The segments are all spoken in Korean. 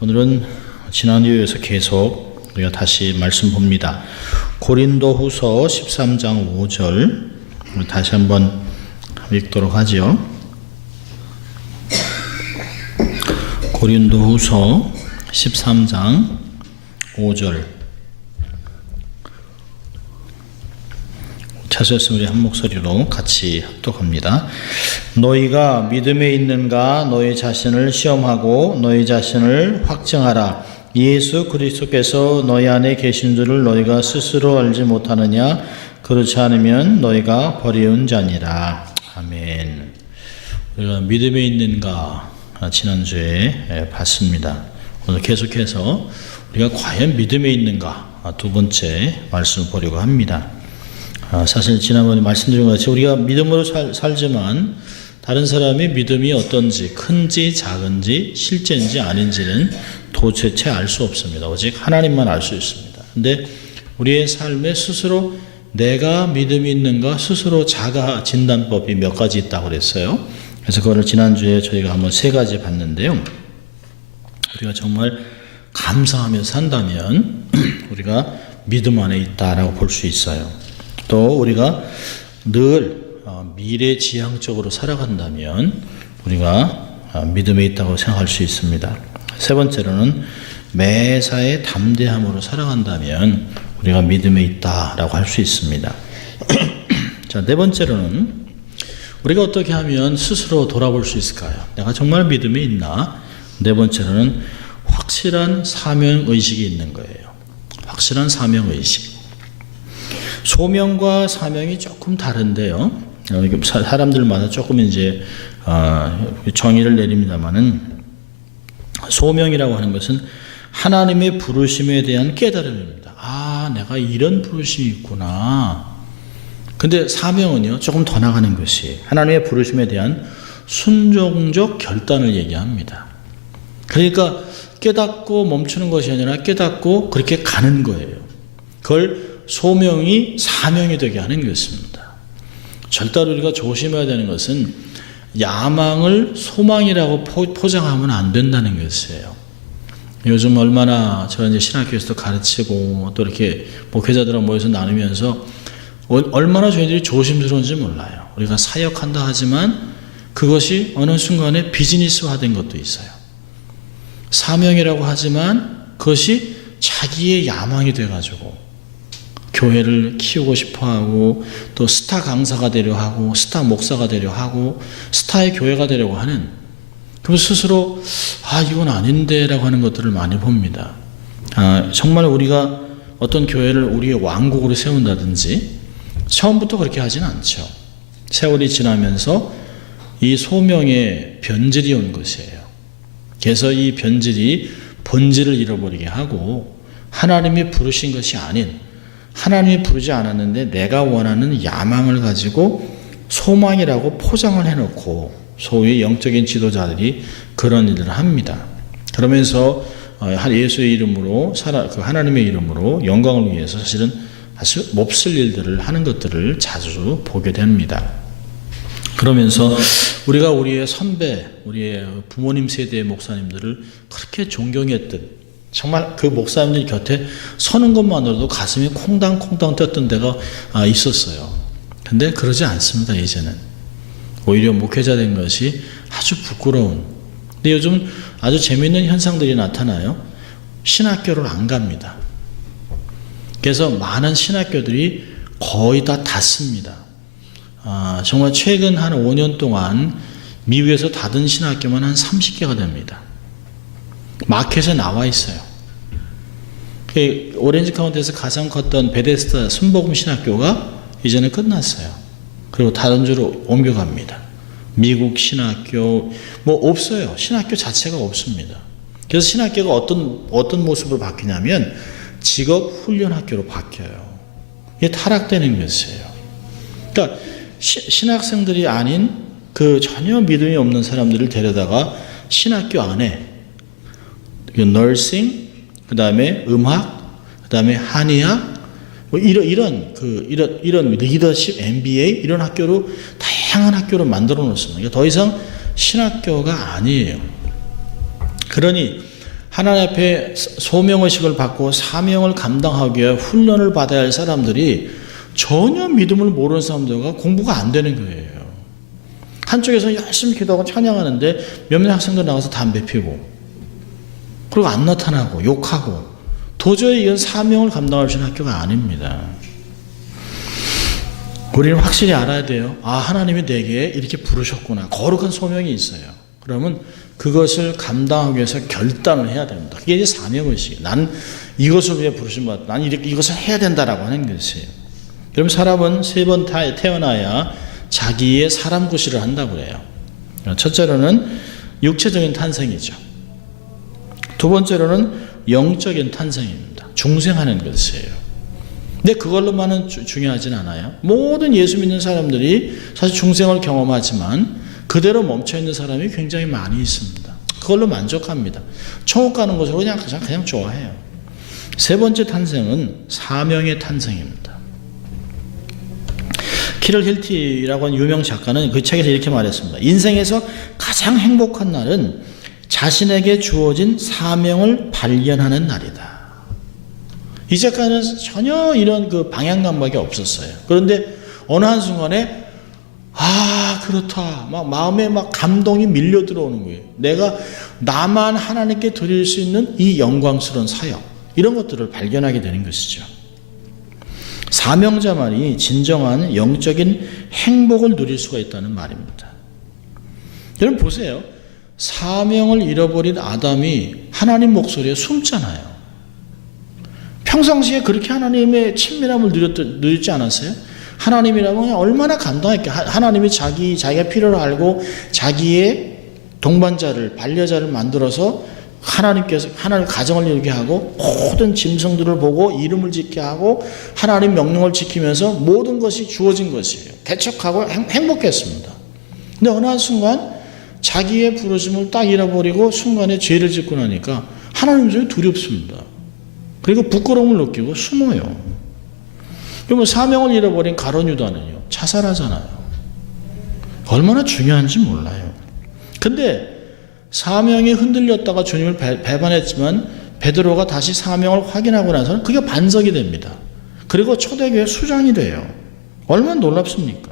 오늘은 지난주에 이어서 계속 우리가 다시 말씀 봅니다. 고린도후서 13장 5절 다시 한번 읽도록 하죠. 고린도후서 13장 5절 찾으셨으면 우리 한 목소리로 같이 합독합니다. 너희가 믿음에 있는가 너희 자신을 시험하고 너희 자신을 확증하라. 예수 그리스도께서 너희 안에 계신 줄을 너희가 스스로 알지 못하느냐? 그렇지 않으면 너희가 버리운 자니라. 아멘. 우리가 믿음에 있는가 지난주에 봤습니다. 오늘 계속해서 우리가 과연 믿음에 있는가 두 번째 말씀을 보려고 합니다. 사실 지난번에 말씀드린 것 같이 우리가 믿음으로 살지만 다른 사람의 믿음이 어떤지 큰지 작은지 실제인지 아닌지는 도대체 알 수 없습니다. 오직 하나님만 알 수 있습니다. 근데 우리의 삶에 스스로 내가 믿음이 있는가 스스로 자가 진단법이 몇 가지 있다고 그랬어요. 그래서 그거를 지난주에 저희가 한번 세 가지 봤는데요. 우리가 정말 감사하며 산다면 우리가 믿음 안에 있다라고 볼 수 있어요. 또 우리가 늘 미래지향적으로 살아간다면 우리가 믿음에 있다고 생각할 수 있습니다. 세 번째로는 매사에 담대함으로 살아간다면 우리가 믿음에 있다라고 할 수 있습니다. 자, 네 번째로는 우리가 어떻게 하면 스스로 돌아볼 수 있을까요? 내가 정말 믿음에 있나? 네 번째로는 확실한 사명의식이 있는 거예요. 확실한 사명의식. 소명과 사명이 조금 다른데요. 사람들마다 조금 이제 정의를 내립니다만은 소명이라고 하는 것은 하나님의 부르심에 대한 깨달음입니다. 아, 내가 이런 부르심이 있구나. 근데 사명은요, 조금 더 나가는 것이 하나님의 부르심에 대한 순종적 결단을 얘기합니다. 그러니까 깨닫고 멈추는 것이 아니라 깨닫고 그렇게 가는 거예요. 그걸 소명이 사명이 되게 하는 것입니다. 절대로 우리가 조심해야 되는 것은 야망을 소망이라고 포장하면 안 된다는 것이에요. 요즘 얼마나 제가 이제 신학교에서도 가르치고 또 이렇게 목회자들하고 모여서 나누면서 얼마나 저희들이 조심스러운지 몰라요. 우리가 사역한다 하지만 그것이 어느 순간에 비즈니스화된 것도 있어요. 사명이라고 하지만 그것이 자기의 야망이 돼가지고 교회를 키우고 싶어하고 또 스타 강사가 되려 하고 스타 목사가 되려 하고 스타의 교회가 되려고 하는 그럼 스스로 이건 아닌데 라고 하는 것들을 많이 봅니다. 정말 우리가 어떤 교회를 우리의 왕국으로 세운다든지 처음부터 그렇게 하진 않죠. 세월이 지나면서 이 소명의 변질이 온 것이에요. 그래서 이 변질이 본질을 잃어버리게 하고 하나님이 부르신 것이 아닌 하나님이 부르지 않았는데 내가 원하는 야망을 가지고 소망이라고 포장을 해놓고 소위 영적인 지도자들이 그런 일을 합니다. 그러면서 예수의 이름으로 하나님의 이름으로 영광을 위해서 사실은 아주 몹쓸 일들을 하는 것들을 자주 보게 됩니다. 그러면서 우리가 우리의 선배, 우리의 부모님 세대의 목사님들을 그렇게 존경했던 정말 그 목사님들 곁에 서는 것만으로도 가슴이 콩당콩당 뛰었던 데가 있었어요. 근데 그러지 않습니다. 이제는 오히려 목회자 된 것이 아주 부끄러운. 근데 요즘 아주 재미있는 현상들이 나타나요. 신학교를 안 갑니다. 그래서 많은 신학교들이 거의 다 닫습니다. 정말 최근 한 5년 동안 미국에서 닫은 신학교만 한 30개가 됩니다. 마켓에 나와 있어요. 오렌지 카운티에서 가장 컸던 베데스다 순복음 신학교가 이제는 끝났어요. 그리고 다른 주로 옮겨갑니다. 미국 신학교 없어요. 신학교 자체가 없습니다. 그래서 신학교가 어떤 모습으로 바뀌냐면 직업 훈련 학교로 바뀌어요. 이게 타락되는 것이에요. 그러니까 신학생들이 아닌 그 전혀 믿음이 없는 사람들을 데려다가 신학교 안에 너싱, 그 다음에 음악, 그 다음에 한의학, 이런 리더십, MBA 이런 학교로 다양한 학교를 만들어 놓습니다. 더 이상 신학교가 아니에요. 그러니 하나님 앞에 소명의식을 받고 사명을 감당하기 위해 훈련을 받아야 할 사람들이 전혀 믿음을 모르는 사람들과 공부가 안 되는 거예요. 한쪽에서 열심히 기도하고 찬양하는데 몇몇 학생들 나가서 담배 피우고 그리고 안 나타나고 욕하고 도저히 이건 사명을 감당할 수 있는 학교가 아닙니다. 우리는 확실히 알아야 돼요. 아, 하나님이 내게 이렇게 부르셨구나. 거룩한 소명이 있어요. 그러면 그것을 감당하기 위해서 결단을 해야 됩니다. 그게 이제 사명의식. 난 이것을 위해 부르신 것 같다. 난 이것을 해야 된다라고 하는 것이에요. 여러분, 사람은 3번 태어나야 자기의 사람 구실을 한다고 그래요. 첫째로는 육체적인 탄생이죠. 두 번째로는 영적인 탄생입니다. 중생하는 것이에요. 근데 그걸로만은 중요하진 않아요. 모든 예수 믿는 사람들이 사실 중생을 경험하지만 그대로 멈춰있는 사람이 굉장히 많이 있습니다. 그걸로 만족합니다. 천국 가는 것으로 그냥 좋아해요. 세 번째 탄생은 사명의 탄생입니다. 키럴 힐티라고 하는 유명 작가는 그 책에서 이렇게 말했습니다. 인생에서 가장 행복한 날은 자신에게 주어진 사명을 발견하는 날이다. 이 작가는 전혀 이런 그 방향 감각이 없었어요. 그런데 어느 한순간에 그렇다. 막 마음에 막 감동이 밀려 들어오는 거예요. 내가 나만 하나님께 드릴 수 있는 이 영광스러운 사역, 이런 것들을 발견하게 되는 것이죠. 사명자만이 진정한 영적인 행복을 누릴 수가 있다는 말입니다. 여러분 보세요. 사명을 잃어버린 아담이 하나님 목소리에 숨잖아요. 평상시에 그렇게 하나님의 친밀함을 누렸지 않았어요? 하나님이라면 얼마나 감동했게. 하나님이 자기가 필요를 알고 자기의 동반자를, 반려자를 만들어서 하나님 가정을 이루게 하고 모든 짐승들을 보고 이름을 짓게 하고 하나님 명령을 지키면서 모든 것이 주어진 것이에요. 개척하고 행복했습니다. 근데 어느 한순간 자기의 부르심을 딱 잃어버리고 순간에 죄를 짓고 나니까 하나님 소리 두렵습니다. 그리고 부끄러움을 느끼고 숨어요. 그러면 사명을 잃어버린 가룟 유다는요, 자살하잖아요. 얼마나 중요한지 몰라요. 근데 사명이 흔들렸다가 주님을 배반했지만 베드로가 다시 사명을 확인하고 나서는 그게 반석이 됩니다. 그리고 초대교회 수장이 돼요. 얼마나 놀랍습니까?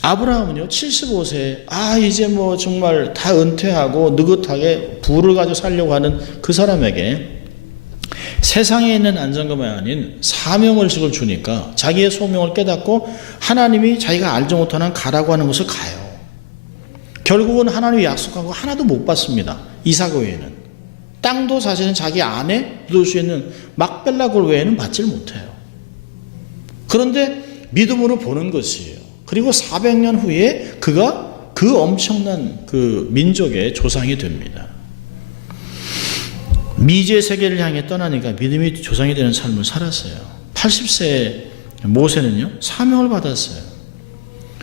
아브라함은요, 75세에 이제 뭐 정말 다 은퇴하고 느긋하게 부를 가지고 살려고 하는 그 사람에게 세상에 있는 안정감이 아닌 사명의식을 주니까 자기의 소명을 깨닫고 하나님이 자기가 알지 못하는 가라고 하는 것을 가요. 결국은 하나님이 약속한 거 하나도 못 받습니다. 이삭 외에는. 땅도 사실은 자기 안에 둘 수 있는 막벨라 골 외에는 받질 못해요. 그런데 믿음으로 보는 것이에요. 그리고 400년 후에 그가 그 엄청난 그 민족의 조상이 됩니다. 미지의 세계를 향해 떠나니까 믿음이 조상이 되는 삶을 살았어요. 80세 모세는요, 사명을 받았어요.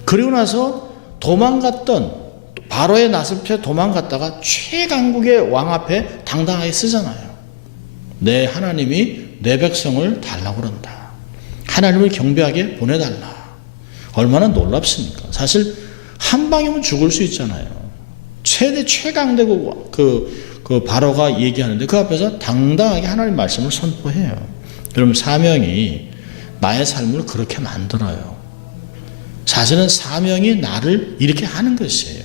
그리고 나서 도망갔던 바로의 낯을 피해 도망갔다가 최강국의 왕 앞에 당당하게 쓰잖아요. 내 하나님이 내 백성을 달라고 그런다. 하나님을 경배하게 보내달라. 얼마나 놀랍습니까? 사실 한 방이면 죽을 수 있잖아요. 최강대국 그 바로가 얘기하는데 그 앞에서 당당하게 하나님 말씀을 선포해요. 여러분, 사명이 나의 삶을 그렇게 만들어요. 사실은 사명이 나를 이렇게 하는 것이에요.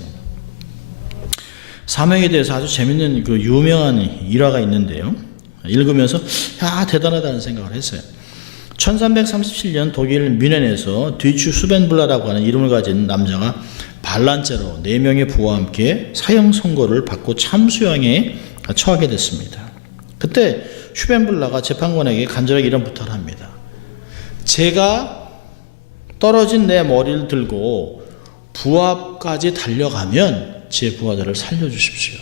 사명에 대해서 아주 재밌는 그 유명한 일화가 있는데요. 읽으면서 대단하다는 생각을 했어요. 1337년 독일 뮌헨에서 뒤추 수벤블라라고 하는 이름을 가진 남자가 반란죄로 4명의 부하와 함께 사형 선고를 받고 참수형에 처하게 됐습니다. 그때 슈벤블라가 재판관에게 간절하게 이런 부탁을 합니다. 제가 떨어진 내 머리를 들고 부하까지 달려가면 제 부하들을 살려주십시오.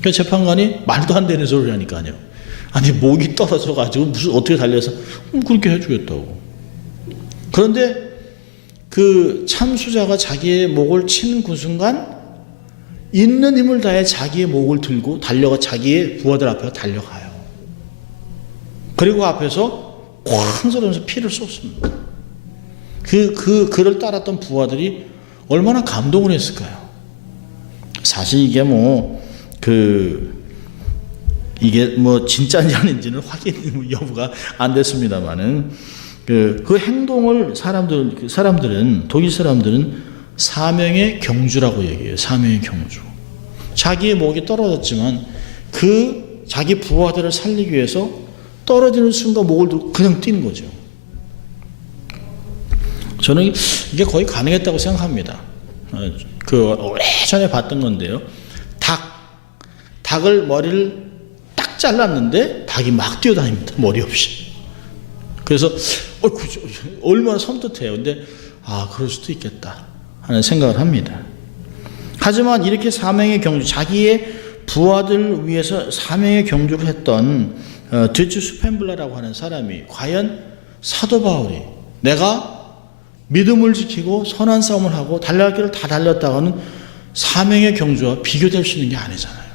그 재판관이 말도 안 되는 소리를 하니까요. 아니, 목이 떨어져가지고 무슨 어떻게 달려서 그렇게 해주겠다고. 그런데 그 참수자가 자기의 목을 치는 그 순간 있는 힘을 다해 자기의 목을 들고 달려가 자기의 부하들 앞에 달려가요. 그리고 앞에서 쾅 소리면서 피를 쏟습니다. 그를 따랐던 부하들이 얼마나 감동을 했을까요? 사실 이게 이게 뭐 진짜인지 아닌지는 확인 여부가 안 됐습니다만은 그 행동을 사람들은 독일 사람들은 사명의 경주라고 얘기해요. 사명의 경주. 자기의 목이 떨어졌지만 그 자기 부하들을 살리기 위해서 떨어지는 순간 목을 들고 그냥 뛰는 거죠. 저는 이게 거의 가능했다고 생각합니다. 그 오래전에 봤던 건데요. 닭을 머리를 딱 잘랐는데 닭이 막 뛰어다닙니다. 머리 없이. 그래서 얼마나 섬뜩해요. 근데 그럴 수도 있겠다 하는 생각을 합니다. 하지만 이렇게 사명의 경주, 자기의 부하들을 위해서 사명의 경주를 했던 드츠 슈펜블라라고 하는 사람이 과연 사도 바울이 내가 믿음을 지키고 선한 싸움을 하고 달려갈 길을 다 달렸다가는 사명의 경주와 비교될 수 있는 게 아니잖아요.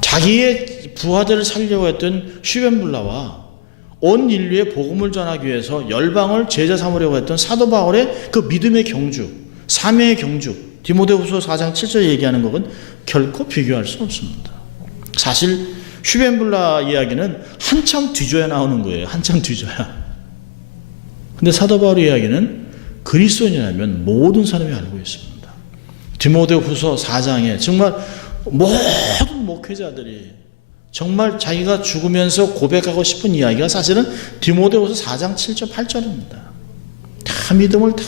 자기의 부하들을 살려고 했던 슈펜블라와 온 인류에 복음을 전하기 위해서 열방을 제자 삼으려고 했던 사도 바울의 그 믿음의 경주, 사명의 경주, 디모데후서 4장 7절 얘기하는 것은 결코 비교할 수 없습니다. 사실 슈펜블라 이야기는 한참 뒤져야 나오는 거예요. 한참 뒤져야. 근데 사도 바울의 이야기는 그리스도인이라면 모든 사람이 알고 있습니다. 디모데후서 4장에 정말 모든 목회자들이 정말 자기가 죽으면서 고백하고 싶은 이야기가 사실은 디모데후서 4장 7절 8절입니다. 다 믿음을 다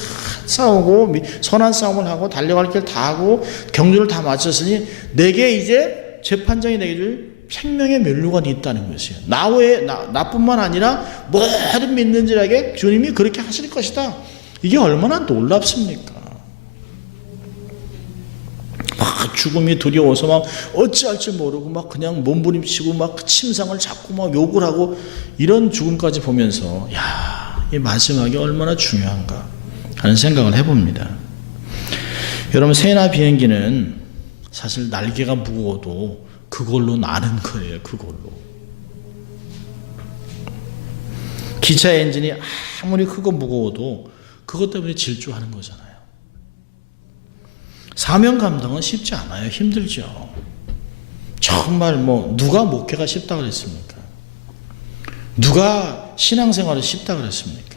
싸우고 선한 싸움을 하고 달려갈 길 다 하고 경주를 다 마쳤으니 내게 이제 재판장이 내게 줄 생명의 면류관이 있다는 것이에요. 나뿐만 아니라 모든 믿는 자에게 주님이 그렇게 하실 것이다. 이게 얼마나 놀랍습니까? 막 죽음이 두려워서 막 어찌할지 모르고 막 그냥 몸부림치고 막 침상을 잡고 막 욕을 하고 이런 죽음까지 보면서 이 마지막이 얼마나 중요한가 하는 생각을 해봅니다. 여러분, 새나 비행기는 사실 날개가 무거워도 그걸로 나는 거예요. 그걸로. 기차 엔진이 아무리 크고 무거워도 그것 때문에 질주하는 거잖아요. 사명 감당은 쉽지 않아요. 힘들죠. 정말 누가 목회가 쉽다 그랬습니까? 누가 신앙생활이 쉽다 그랬습니까?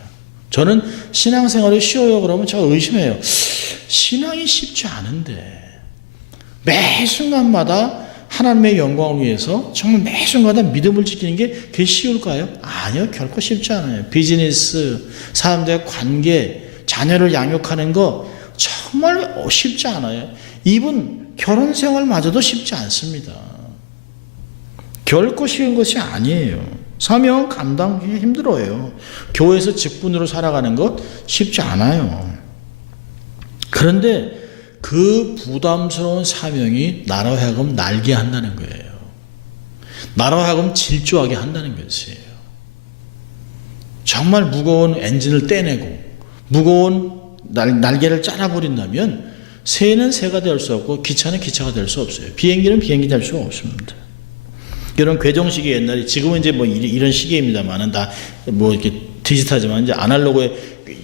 저는 신앙생활이 쉬워요 그러면 제가 의심해요. 신앙이 쉽지 않은데 매 순간마다 하나님의 영광을 위해서 정말 매 순간마다 믿음을 지키는 게 그게 쉬울까요? 아니요. 결코 쉽지 않아요. 비즈니스, 사람들의 관계, 자녀를 양육하는 거 정말 쉽지 않아요. 이분 결혼 생활마저도 쉽지 않습니다. 결코 쉬운 것이 아니에요. 사명은 감당하기 힘들어요. 교회에서 직분으로 살아가는 것 쉽지 않아요. 그런데 그 부담스러운 사명이 나로 하여금 날게 한다는 거예요. 나로 하여금 질주하게 한다는 것이에요. 정말 무거운 엔진을 떼내고 무거운 날개를 잘라버린다면 새는 새가 될 수 없고 기차는 기차가 될 수 없어요. 비행기는 비행기 될 수 없습니다. 이런 괴정시계 옛날에 지금은 이제 이런 시계입니다만은 다 이렇게 디지털하지만 이제 아날로그에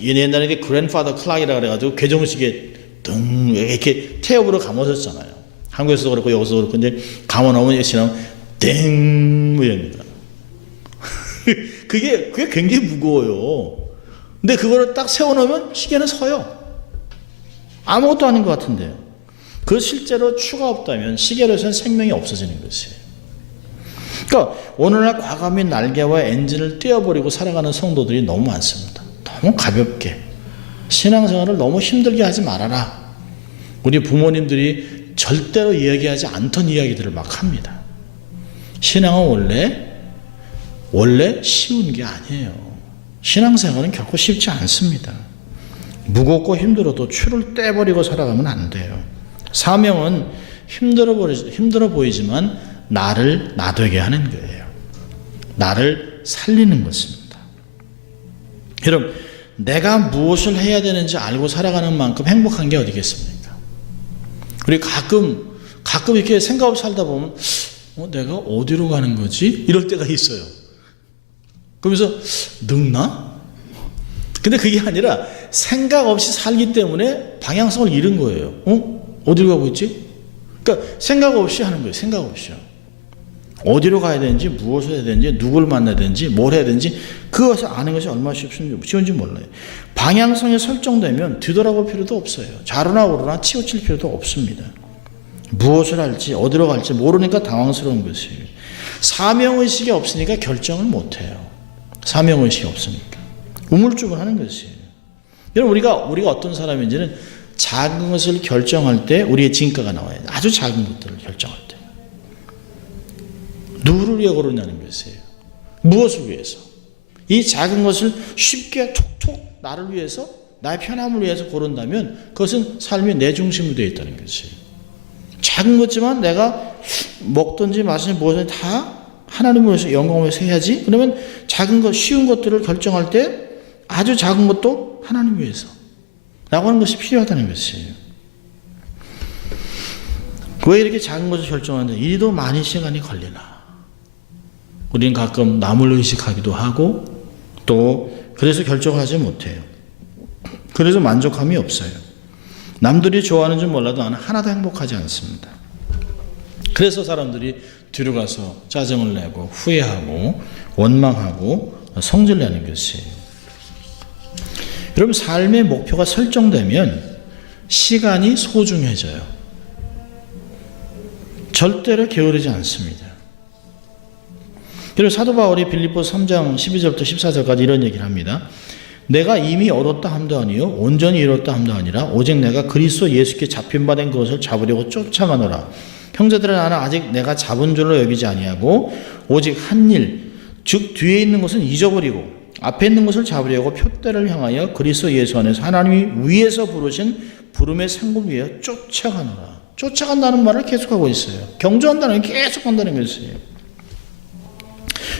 옛날에 그랜파더 클락이라 그래가지고 괴정시계 등 이렇게 태엽으로 감아줬잖아요. 한국에서도 그렇고 여기서도 그렇고 이제 감아놓으면 지나면 땡 이럽니다. 그게 굉장히 무거워요. 근데 그거를 딱 세워놓으면 시계는 서요. 아무것도 아닌 것 같은데 그 실제로 추가 없다면 시계로서는 생명이 없어지는 것이에요. 그러니까 오늘날 과감히 날개와 엔진을 떼어버리고 살아가는 성도들이 너무 많습니다. 너무 가볍게 신앙생활을 너무 힘들게 하지 말아라. 우리 부모님들이 절대로 이야기하지 않던 이야기들을 막 합니다. 신앙은 원래 쉬운 게 아니에요. 신앙생활은 결코 쉽지 않습니다. 무겁고 힘들어도 추를 떼버리고 살아가면 안 돼요. 사명은 힘들어 보이지만 나를 나되게 하는 거예요. 나를 살리는 것입니다. 여러분, 내가 무엇을 해야 되는지 알고 살아가는 만큼 행복한 게 어디겠습니까? 우리 가끔 이렇게 생각 없이 살다 보면 내가 어디로 가는 거지? 이럴 때가 있어요. 그러면서 늙나? 근데 그게 아니라 생각 없이 살기 때문에 방향성을 잃은 거예요. 어디로 가고 있지? 그러니까 생각 없이 하는 거예요. 생각 없이요. 어디로 가야 되는지, 무엇을 해야 되는지, 누구를 만나야 되는지, 뭘 해야 되는지 그것을 아는 것이 얼마나 쉬운지 몰라요. 방향성이 설정되면 뒤돌아볼 필요도 없어요. 좌로나 우로나 치우칠 필요도 없습니다. 무엇을 할지 어디로 갈지 모르니까 당황스러운 것이에요. 사명의식이 없으니까 결정을 못해요. 사명의식이 없으니까 우물쭈물하는 것이에요. 여러분 우리가 어떤 사람인지는 작은 것을 결정할 때 우리의 진가가 나와요. 아주 작은 것들을 결정할 때 누구를 위해 고르냐는 것이에요. 무엇을 위해서? 이 작은 것을 쉽게 톡톡 나를 위해서, 나의 편함을 위해서 고른다면 그것은 삶이 내 중심으로 되어 있다는 것이에요. 작은 것지만 내가 먹든지 마시든지 무엇이든 다 하나님을 위해서 영광을 위해서 해야지. 그러면 작은 것, 쉬운 것들을 결정할 때 아주 작은 것도 하나님을 위해서 라고 하는 것이 필요하다는 것이에요. 왜 이렇게 작은 것을 결정하는데 이리도 많이 시간이 걸리나? 우리는 가끔 남을 의식하기도 하고 또 그래서 결정하지 못해요. 그래서 만족함이 없어요. 남들이 좋아하는 줄 몰라도 나는 하나도 행복하지 않습니다. 그래서 사람들이 뒤로 가서 짜증을 내고 후회하고 원망하고 성질내는 것이에요. 여러분 삶의 목표가 설정되면 시간이 소중해져요. 절대로 게으르지 않습니다. 그리고 사도 바울이 빌립보서 3장 12절부터 14절까지 이런 얘기를 합니다. 내가 이미 얻었다 함도 아니요 온전히 이뤘다 함도 아니라 오직 내가 그리스도 예수께 잡힌 바 된 그것을 잡으려고 쫓아가노라. 형제들아 나는 아직 내가 잡은 줄로 여기지 아니하고 오직 한 일 즉 뒤에 있는 것은 잊어버리고 앞에 있는 것을 잡으려고 표대를 향하여 그리스도 예수 안에서 하나님이 위에서 부르신 부름의 상급을 위하여 쫓아가노라. 쫓아간다는 말을 계속하고 있어요. 경주한다는 게 계속한다는 것이에요.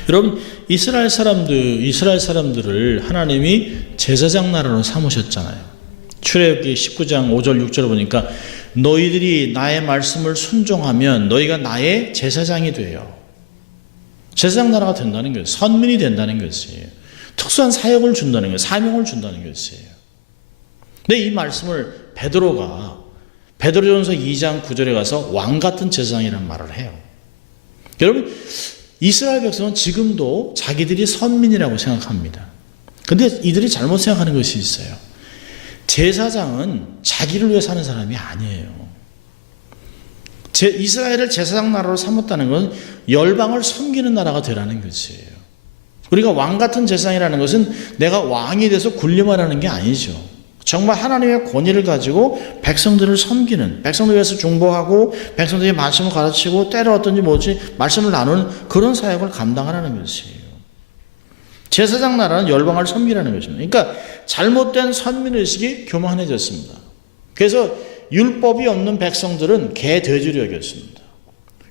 여러분 이스라엘 사람들을 하나님이 제사장 나라로 삼으셨잖아요. 출애굽기 19장 5절 6절을 보니까 너희들이 나의 말씀을 순종하면 너희가 나의 제사장이 돼요. 제사장 나라가 된다는 거예요. 선민이 된다는 것이에요. 특수한 사역을 준다는 거예요. 사명을 준다는 것이에요. 근데 이 말씀을 베드로전서 2장 9절에 가서 왕 같은 제사장이라는 말을 해요. 여러분 이스라엘 백성은 지금도 자기들이 선민이라고 생각합니다. 그런데 이들이 잘못 생각하는 것이 있어요. 제사장은 자기를 위해 사는 사람이 아니에요. 이스라엘을 제사장 나라로 삼았다는 건 열방을 섬기는 나라가 되라는 것이에요. 우리가 왕 같은 제사장이라는 것은 내가 왕이 돼서 군림하라는 게 아니죠. 정말 하나님의 권위를 가지고 백성들을 섬기는, 백성들 위해서 중보하고 백성들이 말씀을 가르치고 때로 어떤지 뭐지 말씀을 나누는 그런 사역을 감당하라는 것이에요. 제사장 나라는 열방을 섬기라는 것입니다. 그러니까 잘못된 선민의식이 교만해졌습니다. 그래서 율법이 없는 백성들은 개 돼지로 여겼습니다.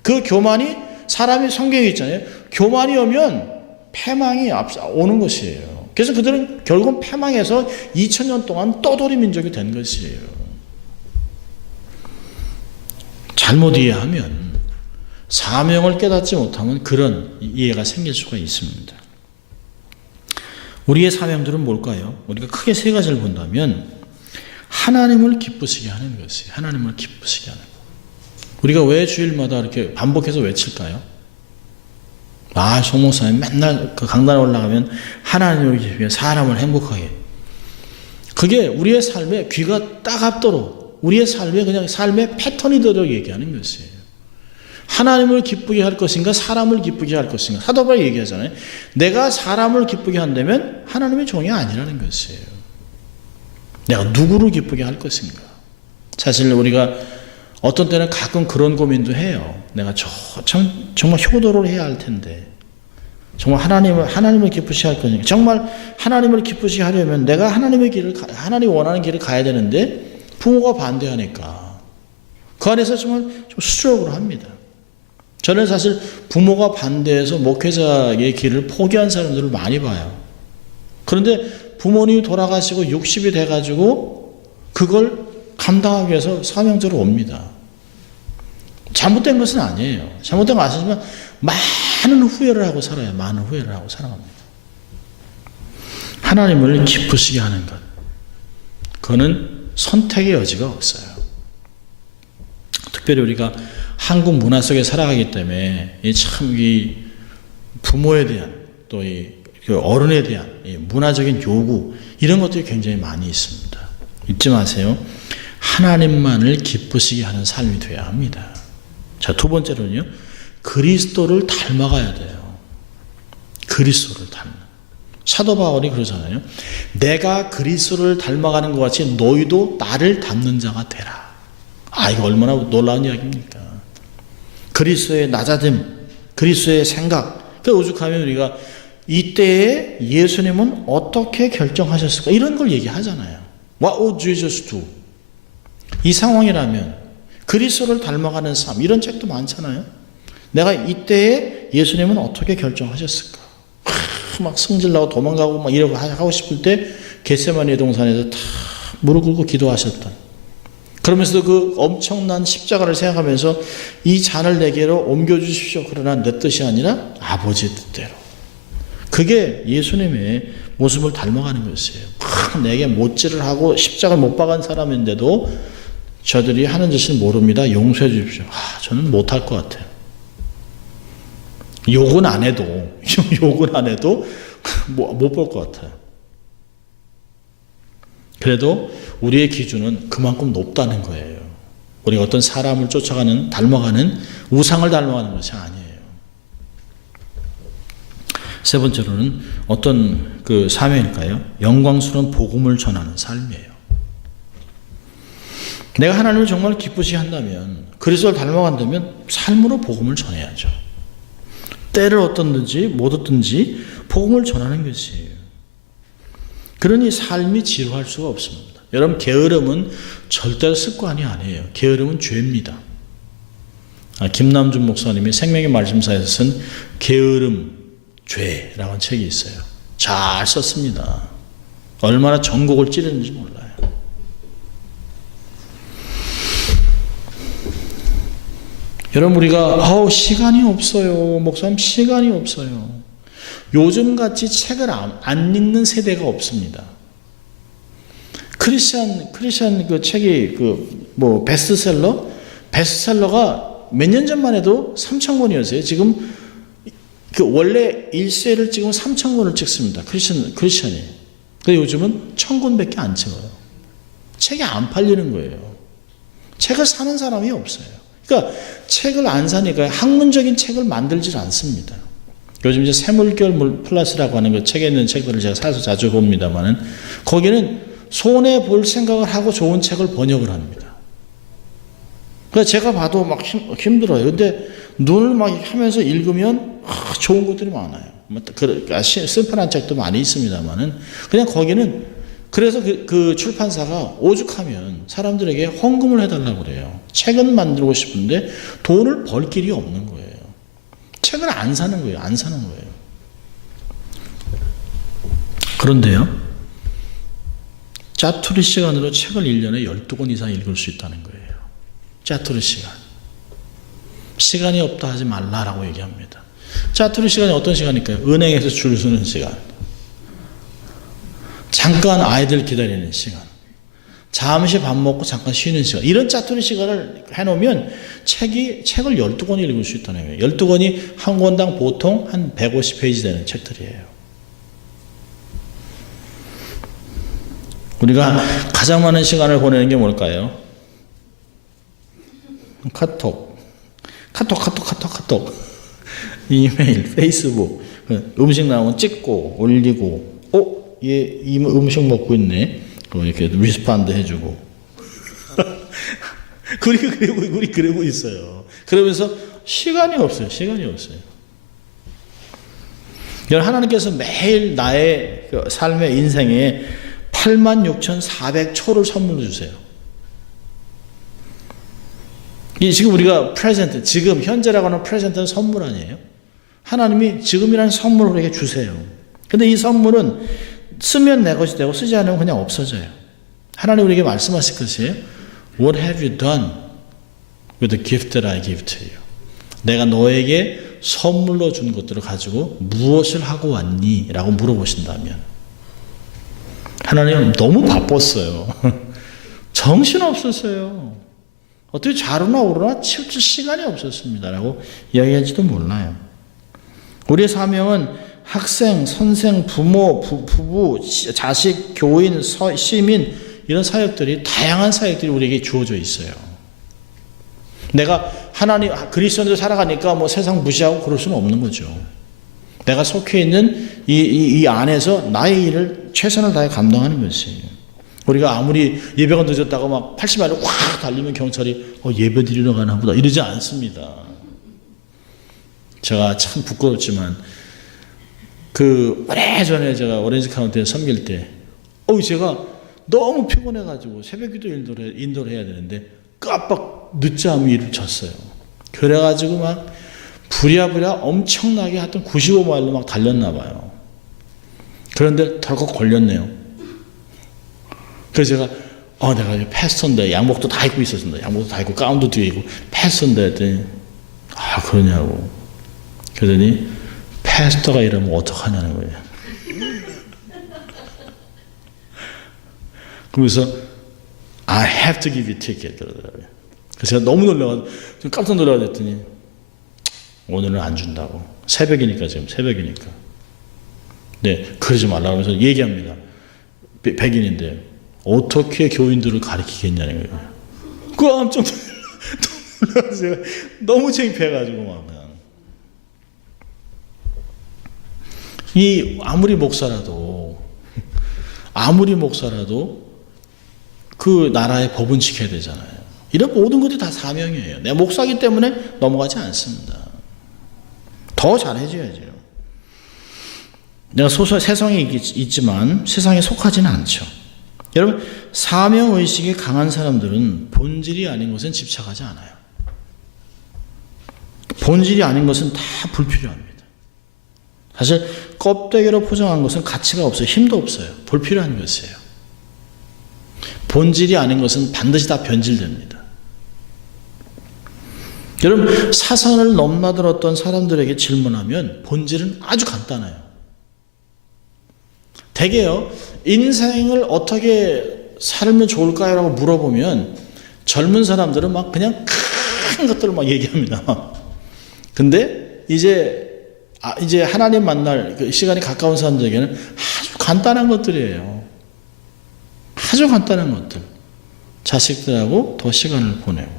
그 교만이 사람이 성경에 있잖아요. 교만이 오면 패망이 오는 것이에요. 그래서 그들은 결국은 패망해서 2000년 동안 떠돌이 민족이 된 것이에요. 잘못 이해하면 사명을 깨닫지 못하면 그런 이해가 생길 수가 있습니다. 우리의 사명들은 뭘까요? 우리가 크게 세 가지를 본다면 하나님을 기쁘시게 하는 것이에요. 하나님을 기쁘시게 하는 것. 우리가 왜 주일마다 이렇게 반복해서 외칠까요? 송 목사님 맨날 그 강단에 올라가면 하나님을 기쁘게 사람을 행복하게. 그게 우리의 삶에 귀가 따갑도록 우리의 삶에 그냥 삶의 패턴이 되도록 얘기하는 것이에요. 하나님을 기쁘게 할 것인가 사람을 기쁘게 할 것인가. 사도 바울이 얘기하잖아요. 내가 사람을 기쁘게 한다면 하나님의 종이 아니라는 것이에요. 내가 누구를 기쁘게 할 것인가. 사실 우리가 어떤 때는 가끔 그런 고민도 해요. 내가 정말 효도를 해야 할 텐데 정말 하나님을 기쁘시게 할 것인가. 정말 하나님을 기쁘시게 하려면 내가 하나님이 원하는 길을 가야 되는데 부모가 반대하니까 그 안에서 정말 좀 수적으로 합니다. 저는 사실 부모가 반대해서 목회자의 길을 포기한 사람들을 많이 봐요. 그런데 부모님이 돌아가시고 60이 돼가지고 그걸 감당하기 위해서 사명자로 옵니다. 잘못된 것은 아니에요. 잘못된 거 아시지만 많은 후회를 하고 살아요. 많은 후회를 하고 살아갑니다. 하나님을 기쁘시게 하는 것. 그거는 선택의 여지가 없어요. 특별히 우리가 한국 문화 속에 살아가기 때문에 참 이 부모에 대한 또 이 어른에 대한 이 문화적인 요구 이런 것들이 굉장히 많이 있습니다. 잊지 마세요. 하나님만을 기쁘시게 하는 삶이 되어야 합니다. 자, 두 번째로는요. 그리스도를 닮아가야 돼요. 그리스도를 닮아. 사도 바울이 그러잖아요. 내가 그리스도를 닮아가는 것 같이 너희도 나를 닮는 자가 되라. 아, 이거 얼마나 놀라운 이야기입니까? 그리스도의 낮아짐, 그리스도의 생각. 그 오죽하면 우리가 이때에 예수님은 어떻게 결정하셨을까? 이런 걸 얘기하잖아요. What would Jesus do? 이 상황이라면 그리스도를 닮아가는 삶, 이런 책도 많잖아요. 내가 이때에 예수님은 어떻게 결정하셨을까? 막 승질나고 도망가고 막 이러고 하고 싶을 때 겟세마네 동산에서 다 무릎 꿇고 기도하셨던. 그러면서도 그 엄청난 십자가를 생각하면서 이 잔을 내게로 옮겨주십시오. 그러나 내 뜻이 아니라 아버지의 뜻대로. 그게 예수님의 모습을 닮아가는 것이에요. 막 내게 못질을 하고 십자가를 못 박은 사람인데도 저들이 하는 짓을 모릅니다. 용서해 주십시오. 저는 못할 것 같아요. 욕은 안 해도 못 볼 것 같아요. 그래도 우리의 기준은 그만큼 높다는 거예요. 우리가 어떤 사람을 쫓아가는, 닮아가는, 우상을 닮아가는 것이 아니에요. 세 번째로는 어떤 그 사명일까요? 영광스러운 복음을 전하는 삶이에요. 내가 하나님을 정말 기쁘시게 한다면, 그리스도를 닮아간다면 삶으로 복음을 전해야죠. 때를 얻든지 못 얻든지 복음을 전하는 것이에요. 그러니 삶이 지루할 수가 없습니다. 여러분, 게으름은 절대로 습관이 아니에요. 게으름은 죄입니다. 김남준 목사님이 생명의 말씀사에서 쓴 게으름 죄라고 하는 책이 있어요. 잘 썼습니다. 얼마나 전곡을 찌르는지 몰라요. 여러분, 우리가 시간이 없어요. 목사님, 시간이 없어요. 요즘같이 책을 안 읽는 세대가 없습니다. 크리스천 그 책이 베스트셀러가 몇 년 전만 해도 3,000권이었어요. 지금 그 원래 1세를 찍으면 3,000권을 찍습니다. 크리스천이. 근데 요즘은 1,000권밖에 안 찍어요. 책이 안 팔리는 거예요. 책을 사는 사람이 없어요. 그러니까 책을 안 사니까 학문적인 책을 만들질 않습니다. 요즘 이제 새물결 플러스라고 하는 그 책에 있는 책들을 제가 사서 자주 봅니다만은 거기는 손해 볼 생각을 하고 좋은 책을 번역을 합니다. 그래서 제가 봐도 막 힘들어요. 근데 눈을 막 하면서 읽으면 좋은 것들이 많아요. 심플한 책도 많이 있습니다만은 그냥 거기는 그래서 그 출판사가 오죽하면 사람들에게 헌금을 해달라고 그래요. 책은 만들고 싶은데 돈을 벌 길이 없는 거예요. 책을 안 사는 거예요. 안 사는 거예요. 그런데요, 짜투리 시간으로 책을 1년에 12권 이상 읽을 수 있다는 거예요. 짜투리 시간. 시간이 없다 하지 말라라고 얘기합니다. 짜투리 시간이 어떤 시간일까요? 은행에서 줄 서는 시간. 잠깐 아이들 기다리는 시간. 잠시 밥 먹고 잠깐 쉬는 시간. 이런 짜투리 시간을 해놓으면 책을 12권 읽을 수 있다는 거예요. 12권이 한 권당 보통 한 150페이지 되는 책들이에요. 우리가 가장 많은 시간을 보내는 게 뭘까요? 카톡. 이메일, 페이스북. 음식 나오면 찍고, 올리고, 얘 이 음식 먹고 있네. 이렇게 리스폰드 해주고. 우리 그러고 있어요. 그러면서 시간이 없어요. 여러분, 하나님께서 매일 나의 삶의 인생에 86,400초를 선물로 주세요. 지금 우리가 프레젠트, 지금 현재라고 하는 프레젠트는 선물 아니에요? 하나님이 지금이라는 선물을 우리에게 주세요. 근데 이 선물은 쓰면 내 것이 되고 쓰지 않으면 그냥 없어져요. 하나님 우리에게 말씀하실 것이에요. What have you done with the gift that I give to you? 내가 너에게 선물로 준 것들을 가지고 무엇을 하고 왔니? 라고 물어보신다면 하나님은 너무 바빴어요. 정신없었어요. 어떻게 좌로나 우로나 치우칠 시간이 없었습니다. 라고 이야기할지도 몰라요. 우리의 사명은 학생, 선생, 부모, 부부, 자식, 교인, 시민 이런 사역들이 다양한 사역들이 우리에게 주어져 있어요. 내가 하나님 그리스도인으로 살아가니까 뭐 세상 무시하고 그럴 수는 없는 거죠. 내가 속해 있는 이 안에서 나의 일을 최선을 다해 감당하는 것이에요. 우리가 아무리 예배가 늦었다고 막 80마일을 확 달리면 경찰이 예배 드리러 가나 보다 이러지 않습니다. 제가 참 부끄럽지만 오래전에 제가 오렌지 카운티에 섬길 때 제가 너무 피곤해가지고 새벽기도 인도를 해야 되는데 깜빡 늦잠 일을 쳤어요. 그래가지고 막 부랴부랴 엄청나게 하여튼 95마일로 막 달렸나 봐요. 그런데 덜컥 걸렸네요. 그래서 제가 내가 패스터인데 양복도 다 입고 있었습니다. 양복도 다 입고 가운도 뒤에 입고 패스터인데 했더니 그러냐고. 그러더니 패스터가 이러면 어떡하냐는 거예요. 그러면서 I have to give you ticket 그러더라고요. 그래서 제가 너무 놀라가지고 좀 깜짝 놀라서 했더니 오늘은 안 준다고. 새벽이니까 지금 새벽이니까. 네, 그러지 말라고 하면서 얘기합니다. 백인인데 어떻게 교인들을 가르치겠냐는 거예요. 깜짝 놀라서 너무 창피해가지고 막 그냥. 아무리 목사라도 그 나라의 법은 지켜야 되잖아요. 이런 모든 것이 다 사명이에요. 내 목사기 때문에 넘어가지 않습니다. 더 잘해줘야죠. 내가 세상에 있지만 세상에 속하지는 않죠. 여러분, 사명의식이 강한 사람들은 본질이 아닌 것은 집착하지 않아요. 본질이 아닌 것은 다 불필요합니다. 사실 껍데기로 포장한 것은 가치가 없어요. 힘도 없어요. 불필요한 것이에요. 본질이 아닌 것은 반드시 다 변질됩니다. 여러분, 사선을 넘나들었던 사람들에게 질문하면 본질은 아주 간단해요. 대개요, 인생을 어떻게 살면 좋을까요? 라고 물어보면 젊은 사람들은 막 그냥 큰 것들을 막 얘기합니다. 근데 이제 하나님 만날 그 시간이 가까운 사람들에게는 아주 간단한 것들이에요. 아주 간단한 것들. 자식들하고 더 시간을 보내고,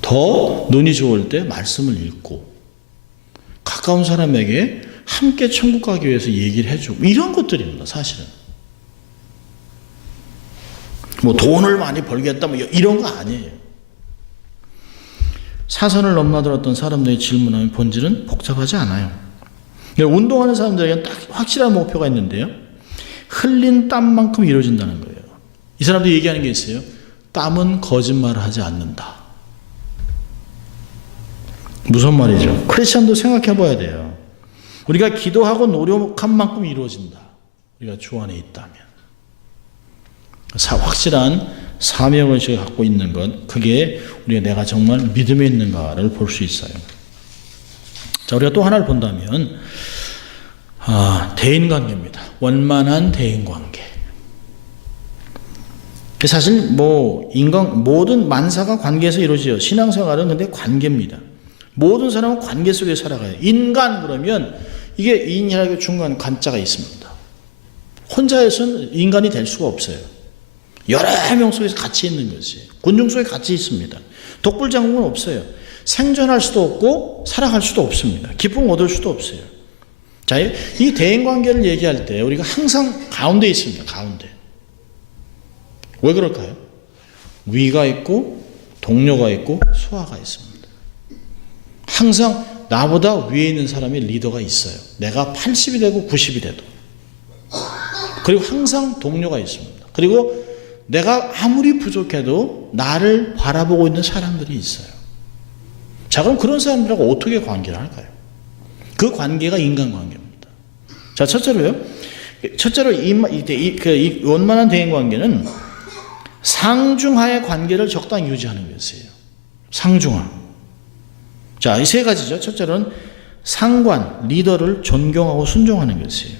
더 눈이 좋을 때 말씀을 읽고, 가까운 사람에게 함께 천국 가기 위해서 얘기를 해주고, 이런 것들입니다, 사실은. 뭐 돈을 많이 벌겠다, 뭐 이런 거 아니에요. 사선을 넘나들었던 사람들이 질문하면 본질은 복잡하지 않아요. 운동하는 사람들에게는 딱 확실한 목표가 있는데요. 흘린 땀만큼 이루어진다는 거예요. 이 사람들이 얘기하는 게 있어요. 땀은 거짓말을 하지 않는다. 무슨 말이죠? 크리스천도 생각해 봐야 돼요. 우리가 기도하고 노력한 만큼 이루어진다. 우리가 주 안에 있다면. 확실한 사명의식을 갖고 있는 것, 그게 우리가 내가 정말 믿음에 있는가를 볼 수 있어요. 자, 우리가 또 하나를 본다면 대인관계입니다. 원만한 대인관계. 사실 모든 만사가 관계에서 이루어져요. 신앙생활은 근데 관계입니다. 모든 사람은 관계 속에 살아가요. 인간 그러면 이게 인이라고 중간 간자가 있습니다. 혼자서는 인간이 될 수가 없어요. 여러 명 속에서 같이 있는 것이. 군중 속에 같이 있습니다. 독불장군은 없어요. 생존할 수도 없고 살아갈 수도 없습니다. 기쁨 얻을 수도 없어요. 자, 이 대인관계를 얘기할 때 우리가 항상 가운데 있습니다. 가운데. 왜 그럴까요? 위가 있고 동료가 있고 수하가 있습니다. 항상 나보다 위에 있는 사람이 리더가 있어요. 내가 80이 되고 90이 돼도. 그리고 항상 동료가 있습니다. 그리고 내가 아무리 부족해도 나를 바라보고 있는 사람들이 있어요. 자, 그럼 그런 사람들하고 어떻게 관계를 할까요? 그 관계가 인간관계입니다. 자, 첫째로 이 원만한 대인관계는 상중하의 관계를 적당히 유지하는 것이에요. 상중하. 자, 이 세 가지죠. 첫째로는 상관, 리더를 존경하고 순종하는 것이에요.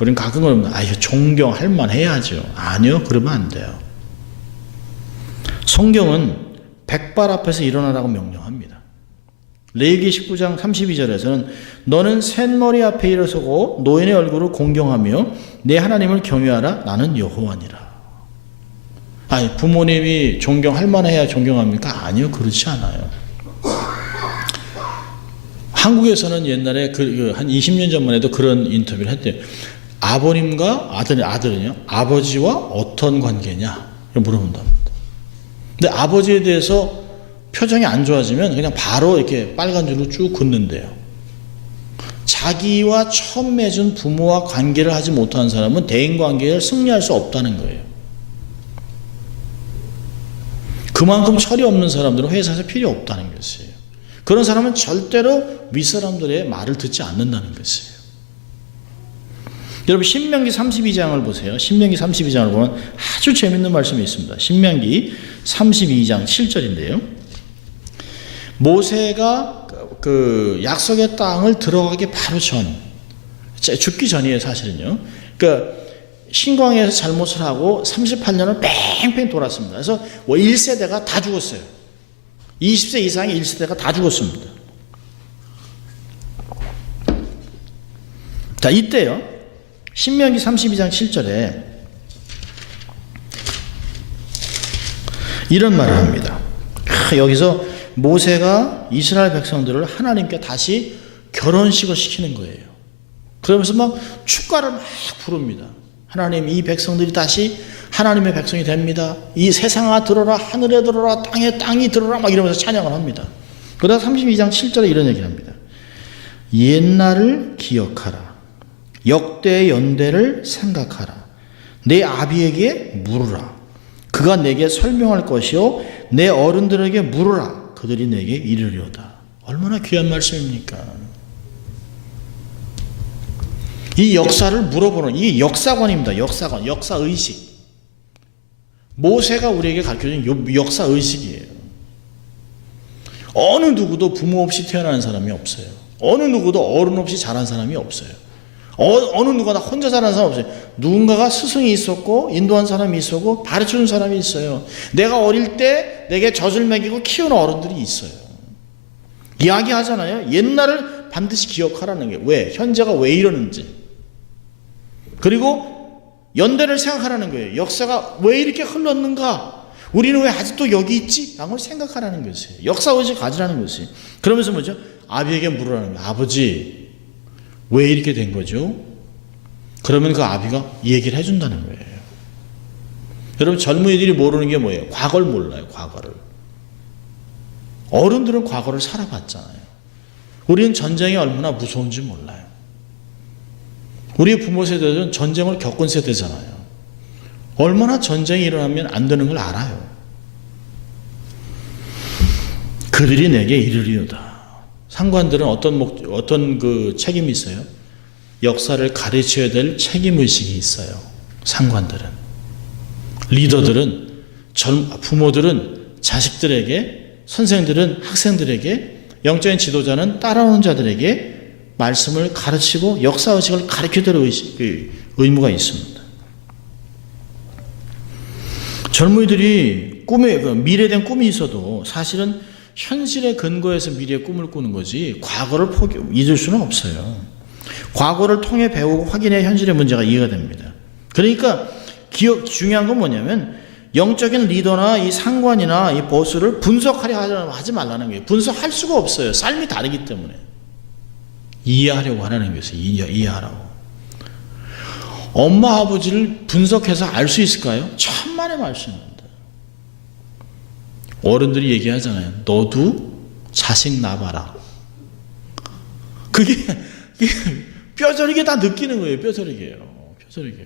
우리는 가끔은 이거 존경할 만해야죠. 아니요, 그러면 안 돼요. 성경은 백발 앞에서 일어나라고 명령합니다. 레위기 19장 32절에서는 너는 셋머리 앞에 일어서고 노인의 얼굴을 공경하며 내 하나님을 경외하라. 나는 여호와니라. 아니, 부모님이 존경할 만해야 존경합니까? 아니요, 그렇지 않아요. 한국에서는 옛날에 한 20년 전만 해도 그런 인터뷰를 했대요. 아버님과 아들은요, 아버지와 어떤 관계냐? 물어본답니다. 근데 아버지에 대해서 표정이 안 좋아지면 그냥 바로 이렇게 빨간 줄로 쭉 긋는데요. 자기와 처음 맺은 부모와 관계를 하지 못한 사람은 대인관계를 승리할 수 없다는 거예요. 그만큼 철이 없는 사람들은 회사에서 필요 없다는 것이에요. 그런 사람은 절대로 윗사람들의 말을 듣지 않는다는 것이에요. 여러분, 신명기 32장을 보세요. 신명기 32장을 보면 아주 재밌는 말씀이 있습니다. 신명기 32장 7절인데요. 모세가 그 약속의 땅을 들어가기 바로 전, 죽기 전이에요, 사실은요. 그러니까 신광야에서 잘못을 하고 38년을 뺑뺑 돌았습니다. 그래서 1세대가 다 죽었어요. 20세 이상의 1세대가 다 죽었습니다. 자, 이때요, 신명기 32장 7절에 이런 말을 합니다. 여기서 모세가 이스라엘 백성들을 하나님께 다시 결혼식을 시키는 거예요. 그러면서 막 축가를 막 부릅니다. 하나님, 이 백성들이 다시 하나님의 백성이 됩니다. 이 세상아 들어라, 하늘에 들어라, 땅이 들어라, 막 이러면서 찬양을 합니다. 그러다 32장 7절에 이런 얘기를 합니다. 옛날을 기억하라. 역대의 연대를 생각하라. 내 아비에게 물으라. 그가 내게 설명할 것이요 내 어른들에게 물으라. 그들이 내게 이르리로다. 얼마나 귀한 말씀입니까? 이 역사를 물어보는, 이게 역사관입니다. 역사관, 역사의식. 모세가 우리에게 가르쳐준 역사의식이에요. 어느 누구도 부모 없이 태어난 사람이 없어요. 어느 누구도 어른 없이 자란 사람이 없어요. 어느 누가 다 혼자 자란 사람 없어요. 누군가가 스승이 있었고 인도한 사람이 있었고 가르쳐준 사람이 있어요. 내가 어릴 때 내게 젖을 먹이고 키우는 어른들이 있어요. 이야기하잖아요. 옛날을 반드시 기억하라는 게, 왜? 현재가 왜 이러는지. 그리고 연대를 생각하라는 거예요. 역사가 왜 이렇게 흘렀는가? 우리는 왜 아직도 여기 있지? 라는 걸 생각하라는 것이에요. 역사의식 가지라는 것이. 그러면서 뭐죠? 아비에게 물으라는 거예요. 아버지, 왜 이렇게 된 거죠? 그러면 그 아비가 얘기를 해준다는 거예요. 여러분, 젊은이들이 모르는 게 뭐예요? 과거를 몰라요. 과거를. 어른들은 과거를 살아봤잖아요. 우리는 전쟁이 얼마나 무서운지 몰라요. 우리의 부모 세대들은 전쟁을 겪은 세대잖아요. 얼마나 전쟁이 일어나면 안 되는 걸 알아요. 그들이 내게 이르리로다. 상관들은 어떤 그 책임이 있어요? 역사를 가르쳐야 될 책임의식이 있어요. 상관들은. 리더들은, 부모들은 자식들에게, 선생들은 학생들에게, 영적인 지도자는 따라오는 자들에게 말씀을 가르치고 역사의식을 가르쳐야 될 의무가 있습니다. 젊은이들이 미래된 꿈이 있어도 사실은 현실의 근거에서 미래의 꿈을 꾸는 거지 과거를 잊을 수는 없어요. 과거를 통해 배우고 확인해 현실의 문제가 이해가 됩니다. 그러니까 중요한 건 뭐냐면 영적인 리더나 이 상관이나 이 보스를 분석하려 하지 말라는 거예요. 분석할 수가 없어요. 삶이 다르기 때문에. 이해하려고 하라는 것이에요. 이해하라고. 엄마 아버지를 분석해서 알 수 있을까요? 천만의 말씀입니다. 어른들이 얘기하잖아요. 너도 자식 낳아봐라. 그게 뼈저리게 다 느끼는 거예요. 뼈저리게요. 뼈저리게.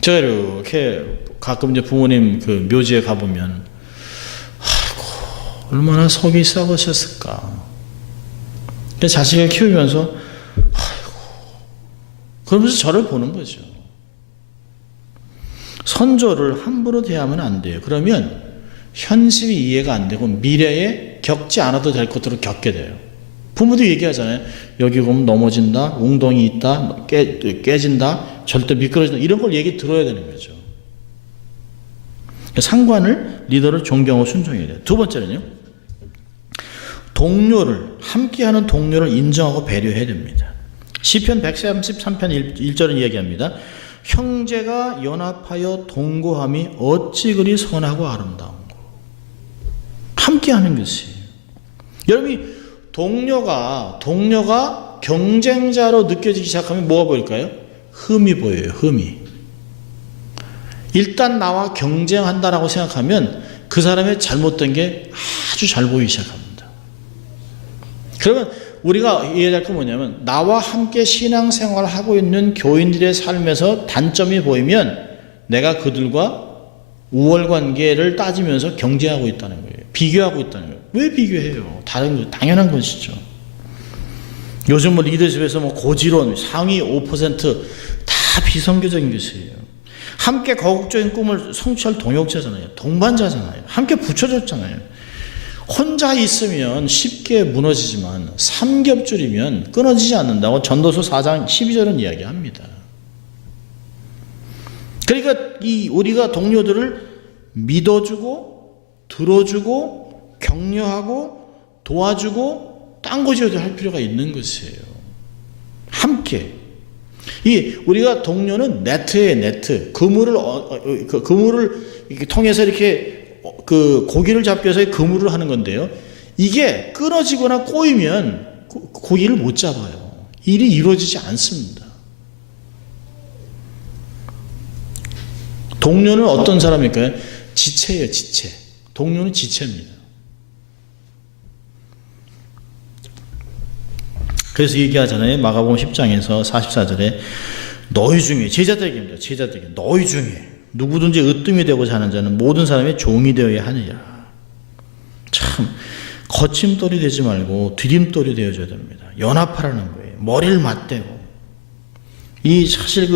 제가 이렇게 가끔 이제 부모님 그 묘지에 가보면, 아이고, 얼마나 속이 썩으셨을까. 자식을 키우면서, 아이고, 그러면서 저를 보는 거죠. 선조를 함부로 대하면 안 돼요. 그러면 현실이 이해가 안 되고 미래에 겪지 않아도 될 것들을 겪게 돼요. 부모도 얘기하잖아요. 여기 보면 넘어진다, 웅덩이 있다, 깨진다, 절대 미끄러진다, 이런 걸 얘기 들어야 되는 거죠. 상관을, 리더를 존경하고 순종해야 돼요. 두 번째는요, 동료를, 함께하는 동료를 인정하고 배려해야 됩니다. 시편 133편 1절은 이야기합니다. 형제가 연합하여 동거함이 어찌 그리 선하고 아름다운고. 함께하는 것이. 여러분이 동료가 경쟁자로 느껴지기 시작하면 뭐가 보일까요? 흠이 보여요. 흠이. 일단 나와 경쟁한다라고 생각하면 그 사람의 잘못된 게 아주 잘 보이기 시작합니다. 그러면 우리가 이해할 건 뭐냐면, 나와 함께 신앙생활을 하고 있는 교인들의 삶에서 단점이 보이면 내가 그들과 우월관계를 따지면서 경쟁하고 있다는 거예요. 비교하고 있다는 거예요. 왜 비교해요? 당연한 것이죠. 요즘 뭐 리더십에서 뭐 고지론, 상위 5% 다 비성교적인 것이에요. 함께 거국적인 꿈을 성취할 동역자잖아요. 동반자잖아요. 함께 붙여줬잖아요. 혼자 있으면 쉽게 무너지지만 삼겹줄이면 끊어지지 않는다고 전도서 4장 12절은 이야기합니다. 그러니까 우리가 동료들을 믿어주고 들어주고 격려하고 도와주고 딴거지어도 할 필요가 있는 것이에요. 함께. 우리가 동료는 네트예요, 네트. 그물을 통해서 이렇게 고기를 잡기 위해서 그물을 하는 건데요. 이게 끊어지거나 꼬이면 고기를 못 잡아요. 일이 이루어지지 않습니다. 동료는 어떤 사람일까요? 지체예요, 지체. 동료는 지체입니다. 그래서 얘기하잖아요. 마가복음 10장에서 44절에 너희 중에, 제자들에게입니다. 제자들에게 너희 중에 누구든지 으뜸이 되고자 하는 자는 모든 사람의 종이 되어야 하느니라. 참 거침돌이 되지 말고 디딤돌이 되어줘야 됩니다. 연합하라는 거예요. 머리를 맞대고. 사실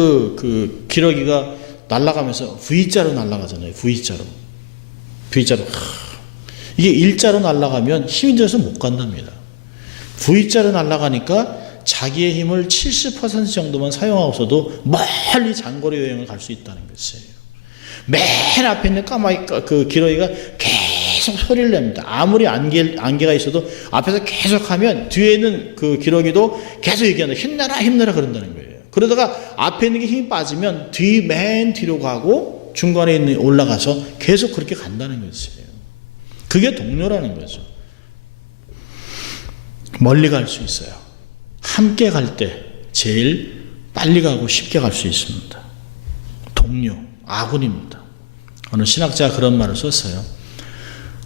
기러기가 날아가면서 V자로 날아가잖아요. V자로. 이게 일자로 날아가면 힘이 들어서 못 간답니다. V자로 날아가니까 자기의 힘을 70% 정도만 사용하고서도 멀리 장거리 여행을 갈 수 있다는 것이에요. 맨 앞에 있는 기러기가 계속 소리를 냅니다. 아무리 안개가 있어도 앞에서 계속 하면 뒤에 있는 그 기러기도 계속 얘기한다. 힘내라, 힘내라 그런다는 거예요. 그러다가 앞에 있는 게 힘이 빠지면 맨 뒤로 가고 중간에 있는 올라가서 계속 그렇게 간다는 것이에요. 그게 동료라는 거죠. 멀리 갈 수 있어요. 함께 갈 때 제일 빨리 가고 쉽게 갈 수 있습니다. 동료, 아군입니다. 어느 신학자가 그런 말을 썼어요.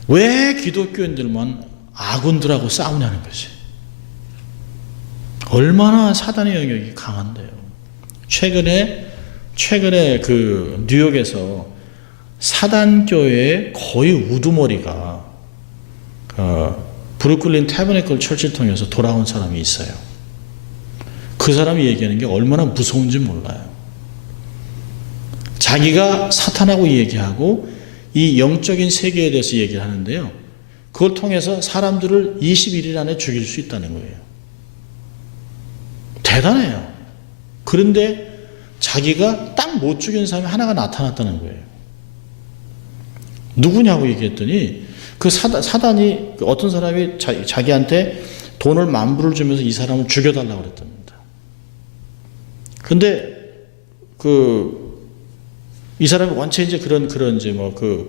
왜 기독교인들만 아군들하고 싸우냐는 것이. 얼마나 사단의 영역이 강한데요. 최근에 뉴욕에서 사단교회의 거의 우두머리가 브루클린 태버네클 처치를 통해서 돌아온 사람이 있어요. 그 사람이 얘기하는 게 얼마나 무서운지 몰라요. 자기가 사탄하고 얘기하고 이 영적인 세계에 대해서 얘기를 하는데요. 그걸 통해서 사람들을 21일 안에 죽일 수 있다는 거예요. 대단해요. 그런데 자기가 딱 못 죽인 사람이 하나가 나타났다는 거예요. 누구냐고 얘기했더니 그 사단이 어떤 사람이 자기한테 돈을 10,000불을 주면서 이 사람을 죽여달라고 그랬답니다. 근데 이 사람이 원체 이제 그런 이제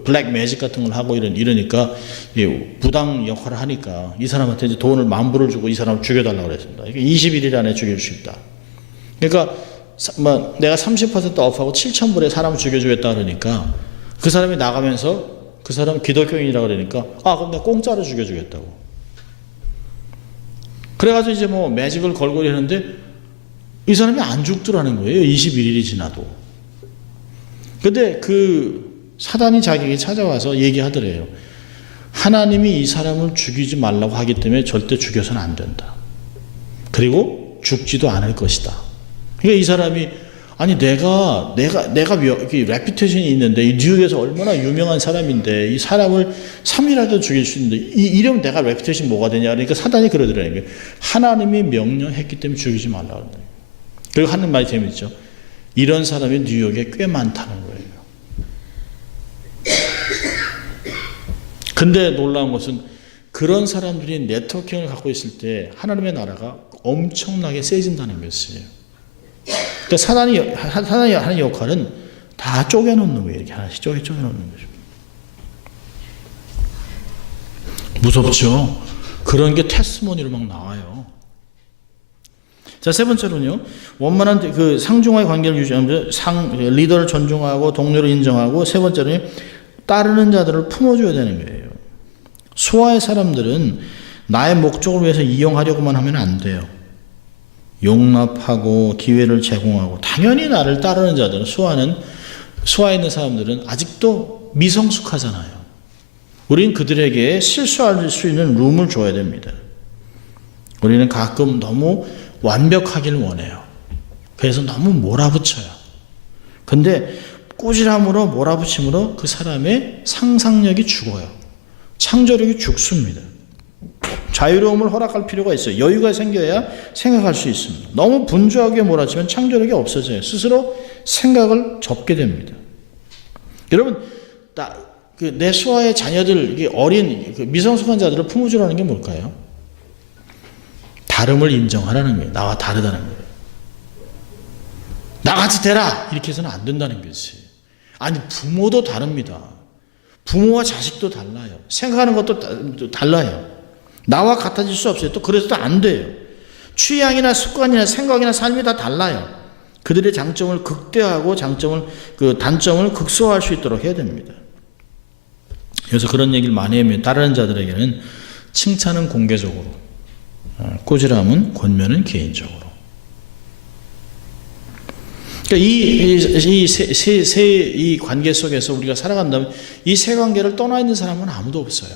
블랙 매직 같은 걸 하고 이러니까 부당 역할을 하니까 이 사람한테 이제 돈을 10,000불을 주고 이 사람을 죽여달라고 그랬습니다. 21일 안에 죽일 수 있다. 그러니까 내가 30% 업하고 7,000불에 사람을 죽여주겠다 그러니까 그 사람이 나가면서 그 사람 기독교인이라고 그러니까 그럼 내가 공짜로 죽여주겠다고. 그래가지고 이제 매직을 걸고 했는데 이 사람이 안 죽더라는 거예요. 21일이 지나도. 근데 사단이 자기에게 찾아와서 얘기하더래요. 하나님이 이 사람을 죽이지 말라고 하기 때문에 절대 죽여서는 안 된다. 그리고 죽지도 않을 것이다. 그러니까 이 사람이 내가 레피테이션이 있는데 이 뉴욕에서 얼마나 유명한 사람인데 이 사람을 3일이라도 죽일 수 있는데 이러면 내가 레피테이션 뭐가 되냐. 그러니까 사단이 그러더라는 거예요. 하나님이 명령했기 때문에 죽이지 말라고 그래요. 그리고 하는 말이 재밌죠. 이런 사람이 뉴욕에 꽤 많다는 거예요. 근데 놀라운 것은 그런 사람들이 네트워킹을 갖고 있을 때 하나님의 나라가 엄청나게 세진다는 것이에요. 그러니까 사단이 하는 역할은 다 쪼개놓는 거예요. 이렇게 하나씩 쪼개놓는 거죠. 무섭죠? 그런 게 테스티모니로 막 나와요. 자, 세 번째로는요, 원만한 그 상중하의 관계를 유지하면서 리더를 존중하고 동료를 인정하고, 세 번째로는 따르는 자들을 품어줘야 되는 거예요. 수하의 사람들은 나의 목적을 위해서 이용하려고만 하면 안 돼요. 용납하고 기회를 제공하고, 당연히 나를 따르는 자들은 수하에 있는 사람들은 아직도 미성숙하잖아요. 우리는 그들에게 실수할 수 있는 룸을 줘야 됩니다. 우리는 가끔 너무 완벽하길 원해요. 그래서 너무 몰아붙여요. 근데 꾸지람으로 몰아붙임으로 그 사람의 상상력이 죽어요. 창조력이 죽습니다. 자유로움을 허락할 필요가 있어요. 여유가 생겨야 생각할 수 있습니다. 너무 분주하게 몰아치면 창조력이 없어져요. 스스로 생각을 접게 됩니다. 여러분, 내 수하의 자녀들, 어린 미성숙한 자들을 품어주라는 게 뭘까요? 다름을 인정하라는 거예요. 나와 다르다는 거예요. 나같이 되라! 이렇게 해서는 안 된다는 것이. 아니, 부모도 다릅니다. 부모와 자식도 달라요. 생각하는 것도 달라요. 나와 같아질 수 없어요. 또 그래서도 안 돼요. 취향이나 습관이나 생각이나 삶이 다 달라요. 그들의 장점을 극대화하고 단점을 극소화할 수 있도록 해야 됩니다. 그래서 그런 얘기를 많이 하면 따르는 자들에게는 칭찬은 공개적으로, 꾸지람은 권면은 개인적으로. 그러니까 이 관계 속에서 우리가 살아간다면 이 세 관계를 떠나 있는 사람은 아무도 없어요.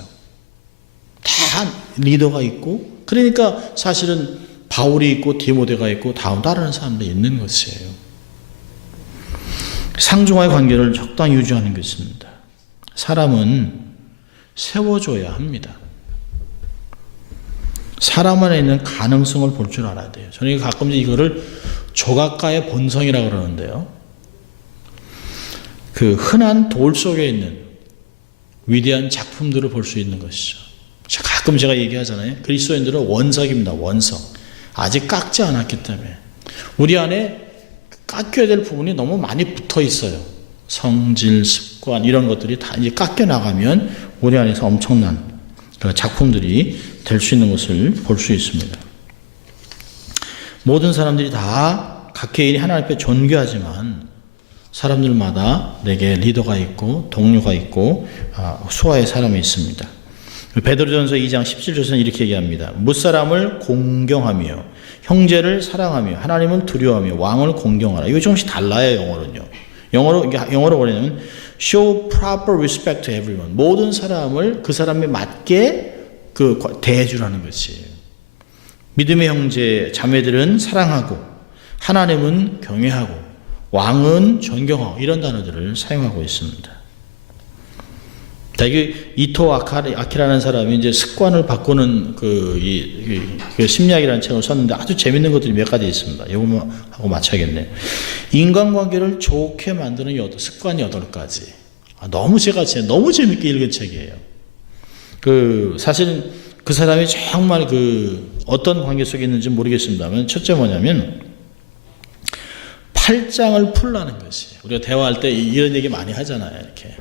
다 리더가 있고, 그러니까 사실은 바울이 있고 디모데가 있고 다음 따르는 사람들이 있는 것이에요. 상중하의 관계를 적당히 유지하는 것입니다. 사람은 세워줘야 합니다. 사람 안에 있는 가능성을 볼 줄 알아야 돼요. 저는 가끔 이거를 조각가의 본성이라고 그러는데요. 그 흔한 돌 속에 있는 위대한 작품들을 볼 수 있는 것이죠. 가끔 제가 얘기하잖아요. 그리스도인들은 원석입니다. 원석. 아직 깎지 않았기 때문에. 우리 안에 깎여야 될 부분이 너무 많이 붙어 있어요. 성질, 습관 이런 것들이 다 이제 깎여 나가면 우리 안에서 엄청난 작품들이 될 수 있는 것을 볼 수 있습니다. 모든 사람들이 다 각개인이 하나님 앞에 존귀하지만 사람들마다 내게 리더가 있고 동료가 있고 수하의 사람이 있습니다. 베드로전서 2장 17절에서는 이렇게 얘기합니다. 무사람을 공경하며 형제를 사랑하며 하나님을 두려워하며 왕을 공경하라. 이거 조금씩 달라요. 영어로 뭐냐면 show proper respect to everyone. 모든 사람을 그 사람에 맞게 대해주라는 것이에요. 믿음의 형제 자매들은 사랑하고 하나님은 경외하고 왕은 존경하고 이런 단어들을 사용하고 있습니다. 이게 이토 아키라는 사람이 이제 습관을 바꾸는 그 심리학이라는 책을 썼는데 아주 재밌는 것들이 몇 가지 있습니다. 이거 하고 마쳐야겠네요. 인간관계를 좋게 만드는 습관이 8가지. 제가 너무 재밌게 읽은 책이에요. 사실은 그 사람이 정말 어떤 관계 속에 있는지 모르겠습니다만 첫째 뭐냐면 8장을 풀라는 것이에요. 우리가 대화할 때 이런 얘기 많이 하잖아요. 이렇게.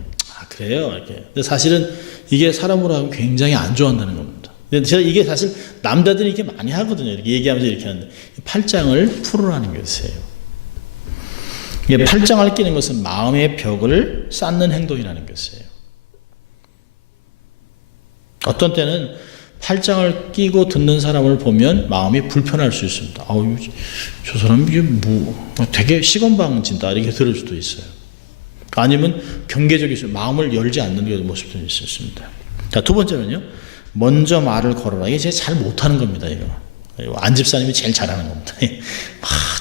그래요. 이렇게. 근데 사실은 이게 사람으로 하면 굉장히 안 좋아한다는 겁니다. 근데 제가 이게 사실 남자들이 이렇게 많이 하거든요. 이렇게 얘기하면서 이렇게 하는데 8장을 풀으라는 것이에요. 이게 8장을 끼는 것은 마음의 벽을 쌓는 행동이라는 것이에요. 어떤 때는 8장을 끼고 듣는 사람을 보면 마음이 불편할 수 있습니다. 저 사람 이게 되게 시건방진다 이렇게 들을 수도 있어요. 아니면 경계적인 마음을 열지 않는 모습도 있습니다. 자, 두 번째는요. 먼저 말을 걸어라. 이게 제가 잘 못하는 겁니다. 이거 안 집사님이 제일 잘하는 겁니다.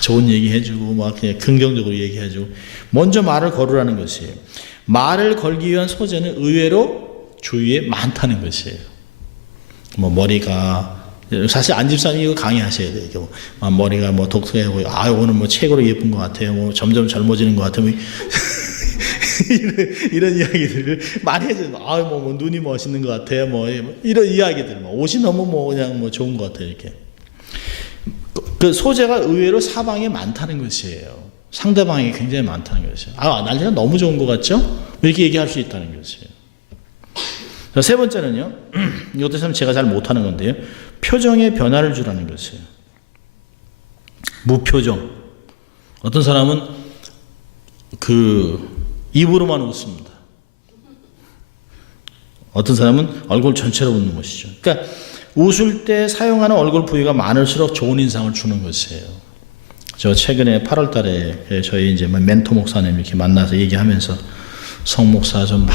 좋은 얘기 해주고 그냥 긍정적으로 얘기해주고 먼저 말을 걸으라는 것이에요. 말을 걸기 위한 소재는 의외로 주위에 많다는 것이에요. 머리가 사실 안 집사님이 이거 강의하셔야 돼요. 머리가 독특하고 오늘 책으로 예쁜 것 같아요. 점점 젊어지는 것 같아요. 이런 이야기들을 많이 해줘요. 뭐 눈이 멋있는 것 같아요. 뭐 이런 이야기들, 뭐 옷이 너무 뭐 그냥 뭐 좋은 것 같아요. 이렇게. 그 소재가 의외로 사방에 많다는 것이에요. 상대방이 굉장히 많다는 것이에요. 날씨가 너무 좋은 것 같죠? 이렇게 얘기할 수 있다는 것이에요. 자, 세 번째는요. 이것도 참 제가 잘 못하는 건데요. 표정에 변화를 주라는 것이에요. 무표정. 어떤 사람은 입으로만 웃습니다. 어떤 사람은 얼굴 전체로 웃는 것이죠. 그러니까 웃을 때 사용하는 얼굴 부위가 많을수록 좋은 인상을 주는 것이에요. 저 최근에 8월 달에 저희 이제 멘토 목사님 이렇게 만나서 얘기하면서 성 목사 좀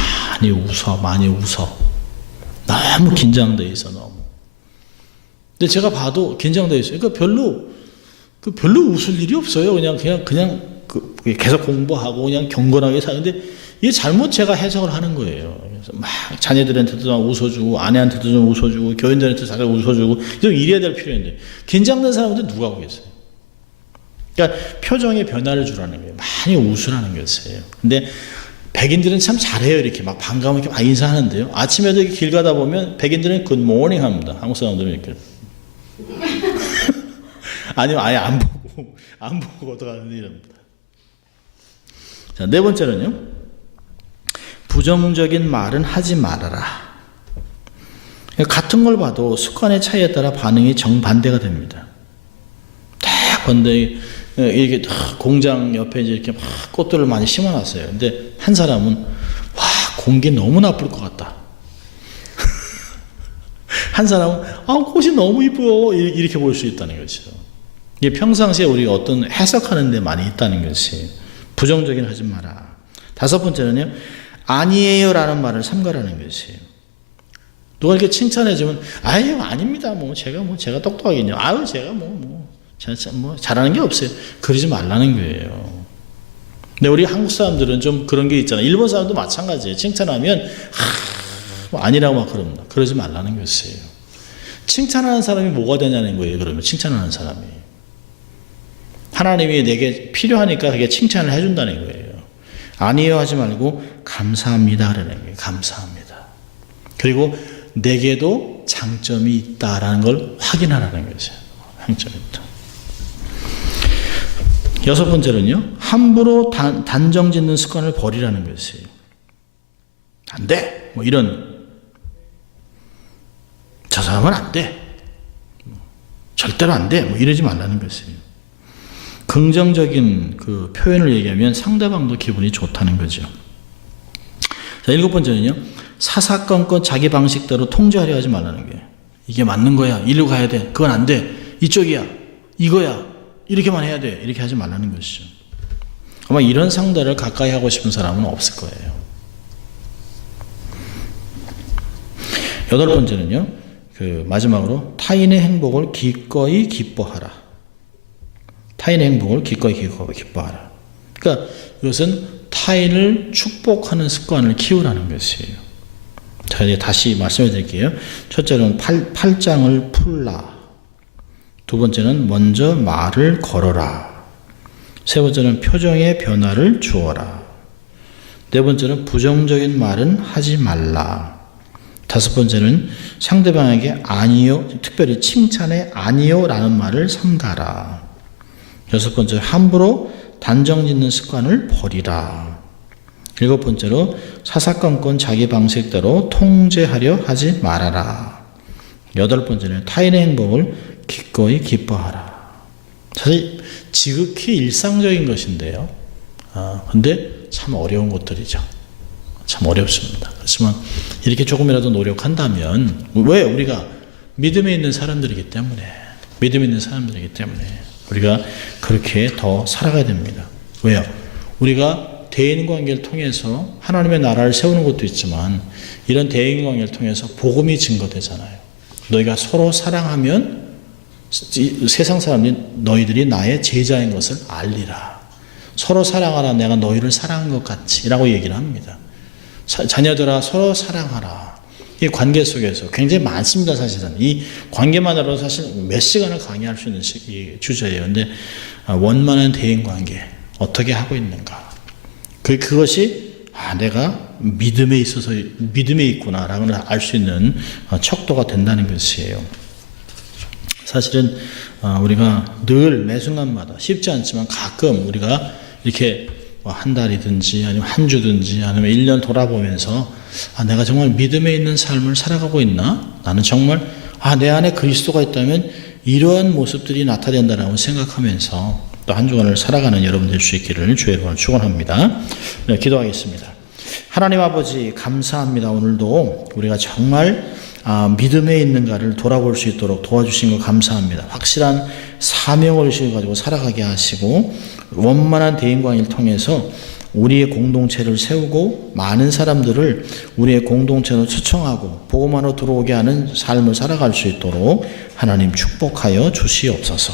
많이 웃어. 너무 긴장돼 있어, 너무. 근데 제가 봐도 긴장돼 있어요. 그러니까 별로 웃을 일이 없어요. 그냥 계속 공부하고 그냥 경건하게 사는데 이게 잘못 제가 해석을 하는 거예요. 그래서 막 자녀들한테도 막 웃어주고 아내한테도 좀 웃어주고 교인들한테도 잘 웃어주고 좀 이래야 될 필요인데 긴장된 사람한테 누가 오겠어요? 그러니까 표정에 변화를 주라는 거예요. 많이 웃으라는 것이에요. 근데 백인들은 참 잘해요. 이렇게 막 반가우면 이렇게 막 인사하는데요. 아침에도 이렇게 길 가다 보면 백인들은 good morning 합니다. 한국 사람들은 이렇게. 아니면 아예 안 보고 어떡하는 이럽니다. 자, 네 번째는요. 부정적인 말은 하지 말아라. 같은 걸 봐도 습관의 차이에 따라 반응이 정반대가 됩니다. 딱 본데 이렇게 공장 옆에 이렇게 막 꽃들을 많이 심어놨어요. 근데 한 사람은 공기 너무 나쁠 것 같다. 한 사람은 꽃이 너무 이뻐 이렇게 볼 수 있다는 것이죠. 이게 평상시에 우리가 어떤 해석하는 데 많이 있다는 것이 부정적인 하지 마라. 다섯 번째는요. 아니에요라는 말을 삼가라는 것이에요. 누가 이렇게 칭찬해주면 아닙니다. 제가 똑똑하겠냐. 제가 잘하는 게 없어요. 그러지 말라는 거예요. 근데 우리 한국 사람들은 좀 그런 게 있잖아요. 일본 사람도 마찬가지예요. 칭찬하면 아니라고 막 그럽니다. 그러지 말라는 것이에요. 칭찬하는 사람이 뭐가 되냐는 거예요. 그러면 칭찬하는 사람이 하나님이 내게 필요하니까 그게 칭찬을 해준다는 거예요. 아니에요 하지 말고 감사합니다 하라는 거예요. 감사합니다. 그리고 내게도 장점이 있다라는 걸 확인하라는 것이에요. 장점이 있다. 여섯 번째는요. 함부로 단정 짓는 습관을 버리라는 것이에요. 안 돼. 저 사람은 안 돼. 절대로 안 돼. 이러지 말라는 것이에요. 긍정적인 그 표현을 얘기하면 상대방도 기분이 좋다는 거죠. 자, 일곱 번째는요. 사사건건 자기 방식대로 통제하려 하지 말라는 거예요. 이게 맞는 거야. 이리로 가야 돼. 그건 안 돼. 이쪽이야. 이거야. 이렇게만 해야 돼. 이렇게 하지 말라는 것이죠. 아마 이런 상대를 가까이 하고 싶은 사람은 없을 거예요. 여덟 번째는요. 마지막으로 타인의 행복을 기꺼이 기뻐하라. 타인의 행복을 기꺼이 기뻐하라. 그러니까 이것은 타인을 축복하는 습관을 키우라는 것이에요. 자, 이제 다시 말씀해 드릴게요. 첫째는 팔짱을 풀라. 두 번째는 먼저 말을 걸어라. 세 번째는 표정의 변화를 주어라. 네 번째는 부정적인 말은 하지 말라. 다섯 번째는 상대방에게 아니요, 특별히 칭찬에 아니요 라는 말을 삼가라. 여섯 번째, 함부로 단정 짓는 습관을 버리라. 일곱 번째로 사사건건 자기 방식대로 통제하려 하지 말아라. 여덟 번째는 타인의 행복을 기꺼이 기뻐하라. 사실 지극히 일상적인 것인데요. 근데 참 어려운 것들이죠. 참 어렵습니다. 그렇지만 이렇게 조금이라도 노력한다면, 왜? 우리가 믿음에 있는 사람들이기 때문에, 우리가 그렇게 더 살아가야 됩니다. 왜요? 우리가 대인관계를 통해서 하나님의 나라를 세우는 것도 있지만 이런 대인관계를 통해서 복음이 증거되잖아요. 너희가 서로 사랑하면 세상 사람들이 너희들이 나의 제자인 것을 알리라. 서로 사랑하라. 내가 너희를 사랑한 것 같이 라고 얘기를 합니다. 자녀들아 서로 사랑하라. 이 관계 속에서 굉장히 많습니다. 사실은 이 관계만으로도 사실 몇 시간을 강의할 수 있는 주제예요. 근데 원만한 대인관계 어떻게 하고 있는가, 그것이 내가 믿음에 있어서 믿음에 있구나라고 알 수 있는 척도가 된다는 것이에요. 사실은 우리가 늘 매 순간마다 쉽지 않지만 가끔 우리가 이렇게 한 달이든지 아니면 한 주든지 아니면 1년 돌아보면서 내가 정말 믿음에 있는 삶을 살아가고 있나? 나는 정말 내 안에 그리스도가 있다면 이러한 모습들이 나타낸다라고 생각하면서 또 한 주간을 살아가는 여러분 될 수 있기를 주의 이름으로 축원합니다. 네, 기도하겠습니다. 하나님 아버지 감사합니다. 오늘도 우리가 정말 믿음에 있는가를 돌아볼 수 있도록 도와주신 것 감사합니다. 확실한 사명의식을 가지고 살아가게 하시고 원만한 대인관계를 통해서 우리의 공동체를 세우고 많은 사람들을 우리의 공동체로 초청하고 복음으로 들어오게 하는 삶을 살아갈 수 있도록 하나님 축복하여 주시옵소서.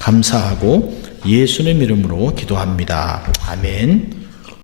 감사하고 예수님 이름으로 기도합니다. 아멘.